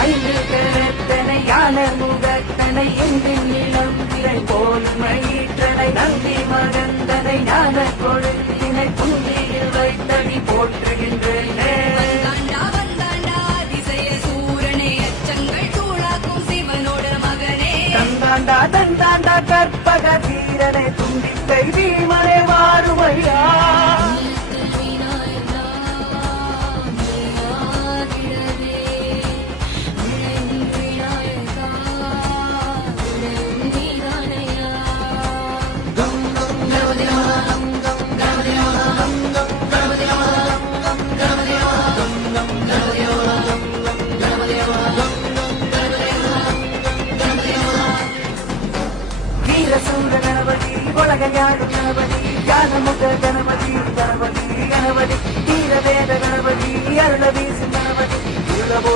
ஐந்து கரத்தனை யான முகத்தனை எங்கு நிலம் விரை போல் மயிற்றனை நந்தி மகந்தனை ஞான கொழுந்தினை புந்தியில் வைத்தடி போற்றுகின்றேனே. தந்தாண்டா தந்தாண்டா கற்பக தீரனை தும்பிக்கை வீமனை வாருமையா.